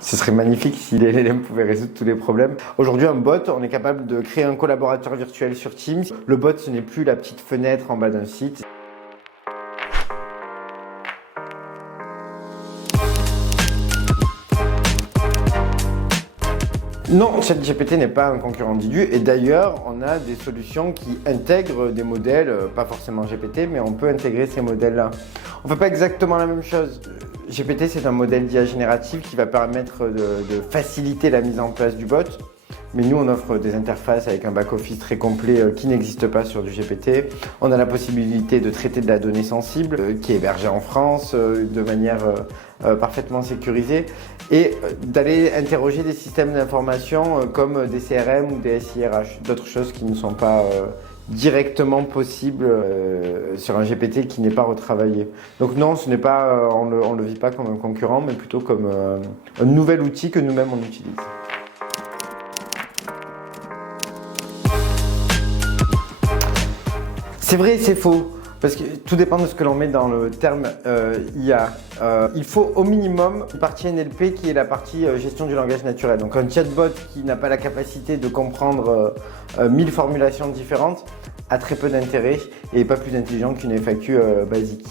Ce serait magnifique si les LLM pouvaient résoudre tous les problèmes. Aujourd'hui, un bot, on est capable de créer un collaborateur virtuel sur Teams. Le bot, ce n'est plus la petite fenêtre en bas d'un site. Non, ChatGPT n'est pas un concurrent d'Idu et d'ailleurs, on a des solutions qui intègrent des modèles, pas forcément GPT, mais on peut intégrer ces modèles-là. On ne fait pas exactement la même chose. GPT, c'est un modèle d'IA générative qui va permettre de faciliter la mise en place du bot. Mais nous, on offre des interfaces avec un back-office très complet qui n'existe pas sur du GPT. On a la possibilité de traiter de la donnée sensible qui est hébergée en France de manière parfaitement sécurisée et d'aller interroger des systèmes d'information comme des CRM ou des SIRH, d'autres choses qui ne sont pas directement possibles sur un GPT qui n'est pas retravaillé. Donc non, ce n'est pas, on le vit pas comme un concurrent, mais plutôt comme un nouvel outil que nous-mêmes on utilise. C'est vrai et c'est faux, parce que tout dépend de ce que l'on met dans le terme IA. Il faut au minimum une partie NLP qui est la partie gestion du langage naturel. Donc un chatbot qui n'a pas la capacité de comprendre 1000 formulations différentes a très peu d'intérêt et pas plus intelligent qu'une FAQ basique.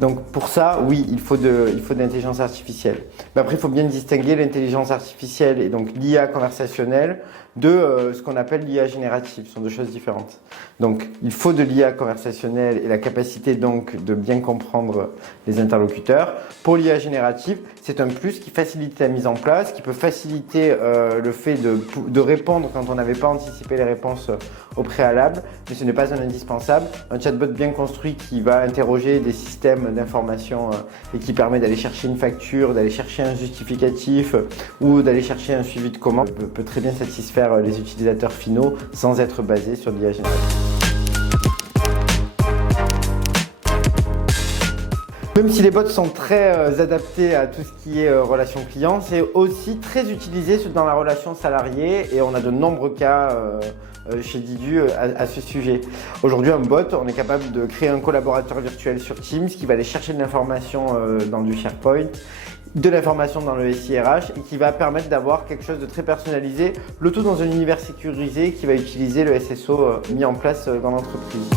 Donc pour ça, oui, il faut de l'intelligence artificielle. Mais après, il faut bien distinguer l'intelligence artificielle et donc l'IA conversationnelle de ce qu'on appelle l'IA générative. Ce sont deux choses différentes. Donc il faut de l'IA conversationnelle et la capacité donc de bien comprendre les interlocuteurs. Pour l'IA générative, c'est un plus qui facilite la mise en place, qui peut faciliter le fait de répondre quand on n'avait pas anticipé les réponses au préalable, mais ce n'est pas un indispensable. Un chatbot bien construit qui va interroger des systèmes d'information et qui permet d'aller chercher une facture, d'aller chercher un justificatif ou d'aller chercher un suivi de commande peut très bien satisfaire les utilisateurs finaux sans être basé sur l'IA générative. Même si les bots sont très adaptés à tout ce qui est relation client, c'est aussi très utilisé dans la relation salariée et on a de nombreux cas chez Didu à ce sujet. Aujourd'hui, un bot, on est capable de créer un collaborateur virtuel sur Teams qui va aller chercher de l'information dans du SharePoint, de l'information dans le SIRH et qui va permettre d'avoir quelque chose de très personnalisé, le tout dans un univers sécurisé qui va utiliser le SSO mis en place dans l'entreprise.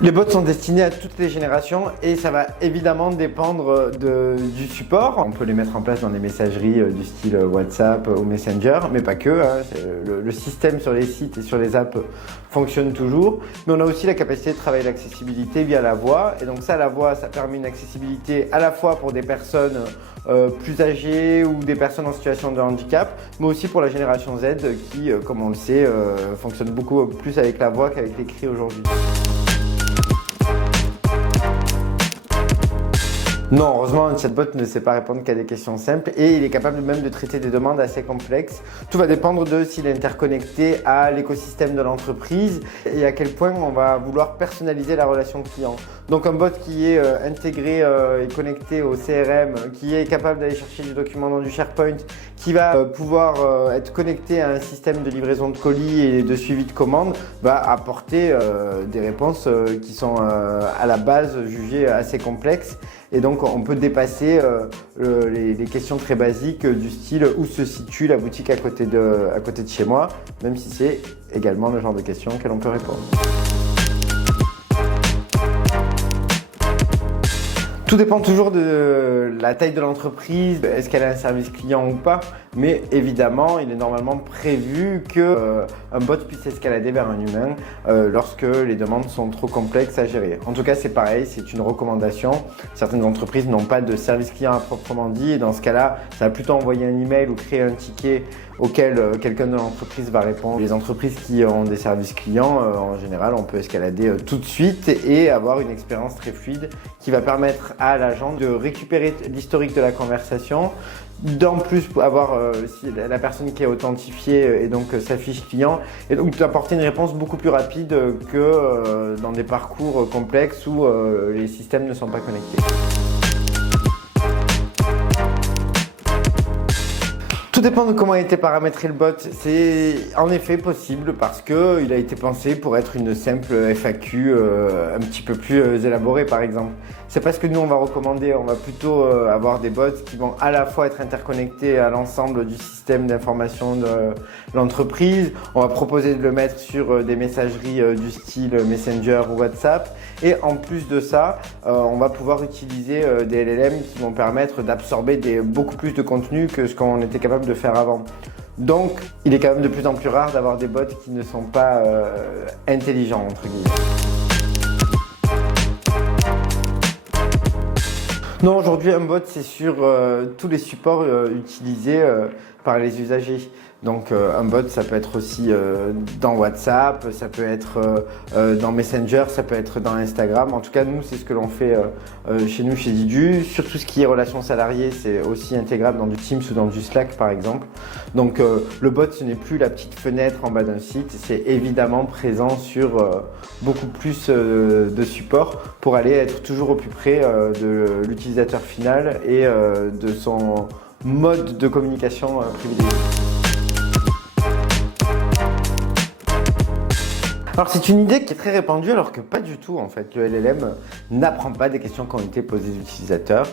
Les bots sont destinés à toutes les générations et ça va évidemment dépendre du support. On peut les mettre en place dans des messageries du style WhatsApp ou Messenger, mais pas que. Le système sur les sites et sur les apps fonctionne toujours. Mais on a aussi la capacité de travailler l'accessibilité via la voix. Et donc ça, la voix, ça permet une accessibilité à la fois pour des personnes plus âgées ou des personnes en situation de handicap, mais aussi pour la génération Z qui, comme on le sait, fonctionne beaucoup plus avec la voix qu'avec l'écrit aujourd'hui. Non, heureusement, un chatbot ne sait pas répondre qu'à des questions simples et il est capable même de traiter des demandes assez complexes. Tout va dépendre de s'il est interconnecté à l'écosystème de l'entreprise et à quel point on va vouloir personnaliser la relation client. Donc un bot qui est intégré et connecté au CRM, qui est capable d'aller chercher des documents dans du SharePoint, qui va pouvoir être connecté à un système de livraison de colis et de suivi de commandes, va apporter des réponses qui sont à la base jugées assez complexes. Et donc on peut dépasser les questions très basiques du style où se situe la boutique à côté de chez moi, même si c'est également le genre de questions auxquelles on peut répondre. Tout dépend toujours de la taille de l'entreprise, est-ce qu'elle a un service client ou pas, mais évidemment, il est normalement prévu qu'un bot puisse escalader vers un humain lorsque les demandes sont trop complexes à gérer. En tout cas, c'est pareil, c'est une recommandation. Certaines entreprises n'ont pas de service client à proprement dit et dans ce cas-là, ça va plutôt envoyer un email ou créer un ticket auquel quelqu'un de l'entreprise va répondre. Les entreprises qui ont des services clients, en général, on peut escalader tout de suite et avoir une expérience très fluide qui va permettre à l'agent de récupérer l'historique de la conversation, d'en plus avoir la personne qui est authentifiée et donc sa fiche client et donc d'apporter une réponse beaucoup plus rapide que dans des parcours complexes où les systèmes ne sont pas connectés. Tout dépend de comment a été paramétré le bot. C'est en effet possible parce qu'il a été pensé pour être une simple FAQ un petit peu plus élaborée par exemple. c'est pas ce que nous on va recommander. On va plutôt avoir des bots qui vont à la fois être interconnectés à l'ensemble du système d'information de l'entreprise. On va proposer de le mettre sur des messageries du style Messenger ou WhatsApp. Et en plus de ça, on va pouvoir utiliser des LLM qui vont permettre d'absorber beaucoup plus de contenu que ce qu'on était capable de faire avant. Donc, il est quand même de plus en plus rare d'avoir des bots qui ne sont pas intelligents, entre guillemets. Non, aujourd'hui, un bot, c'est sur tous les supports utilisés par les usagers. Donc, un bot, ça peut être aussi dans WhatsApp, ça peut être dans Messenger, ça peut être dans Instagram. En tout cas, nous, c'est ce que l'on fait chez nous, chez Didu. Sur tout ce qui est relations salariées, c'est aussi intégrable dans du Teams ou dans du Slack, par exemple. Donc, le bot, ce n'est plus la petite fenêtre en bas d'un site. C'est évidemment présent sur beaucoup plus de supports pour aller être toujours au plus près de l'utilisateur final et de son mode de communication privilégié. Alors c'est une idée qui est très répandue alors que pas du tout en fait. Le LLM n'apprend pas des questions qui ont été posées aux utilisateurs.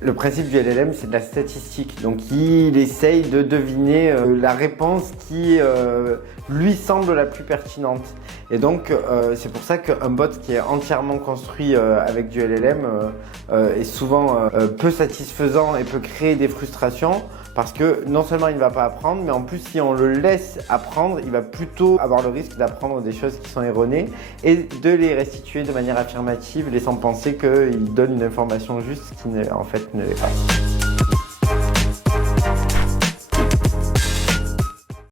Le principe du LLM c'est de la statistique. Donc il essaye de deviner la réponse qui lui semble la plus pertinente. Et donc c'est pour ça qu'un bot qui est entièrement construit avec du LLM est souvent peu satisfaisant et peut créer des frustrations. Parce que non seulement il ne va pas apprendre, mais en plus si on le laisse apprendre, il va plutôt avoir le risque d'apprendre des choses qui sont erronées et de les restituer de manière affirmative, laissant penser qu'il donne une information juste qui en fait ne l'est pas.